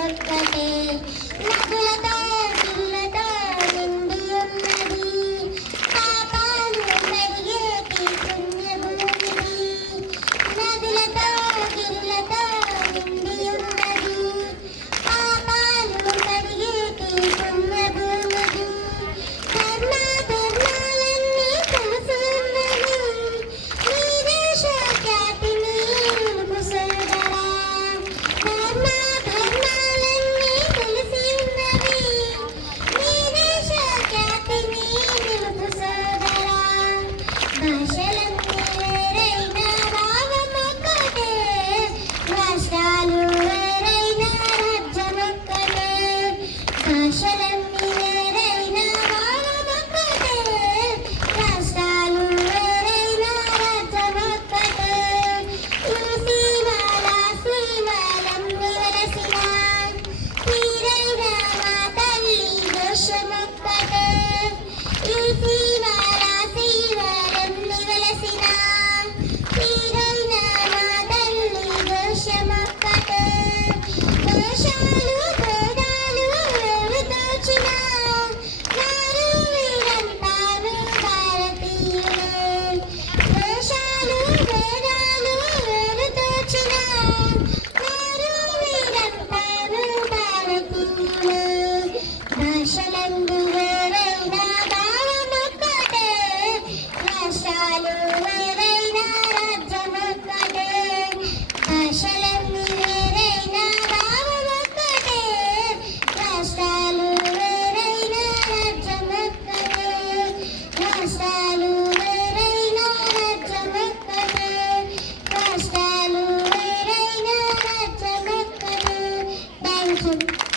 రాజ్యమొక్కటే నదులతో గిల్లతో నిండి ఉన్నది పాపాలు కడిగేటి పుణ్యభూమిది నదులతో గిల్లతో నిండి ఉన్నది పాపాలు కడిగేటి పుణ్యభూమిది ధర్మ ధర్మాలన్నీ కలిసి ఉన్నది నీ దేశ ఖ్యాతిని నిలుపు సోదరా ధర్మ ధర్మాలన్నీ కలిసి ఉన్నవి నీ దేశ ఖ్యాతిని నిలుపు సోదరా భాషలన్నీ వేరైనా భావమొక్కటే రాష్ట్రాలు వేరైనా రాజ్యమొక్కటే భాషలన్నీ వేరైనా భావమొక్కటే రాష్ట్రాలు వేరైనా రాజ్యమొక్కటే యూసీ వాళ్ళ శ్రీవాళ్ళమ్మి వెలసిన తీరైన మా తల్లి దేశమొక్కటే యూసీ వాళ్ళ శ్రీవాళ్ళమ్మి వెలసిన తీరైన మా తల్లి దేశమొక్కటే దేశాలు భేదాలు వేరు దోచిన వారు వీరంతాను భారతీయులే దేశాలు భేదాలు వేరు దోచిన వారు వీరంతాను భారతీయులే భాషలందు వేరైనా భావమొక్కటే రాష్ట్రాలు వేరైనా రాజ్యమొక్కటే భాషలన్నీ వేరైనా భావమొక్కటే రాష్ట్రాలు వేరైనా రాజ్యమొక్కటే రాష్ట్రాలు వేరైనా రాజ్యమొక్కటే రాష్ట్రాలు వేరైనా రాజ్యమొక్కటే థ్యాంక్ యూ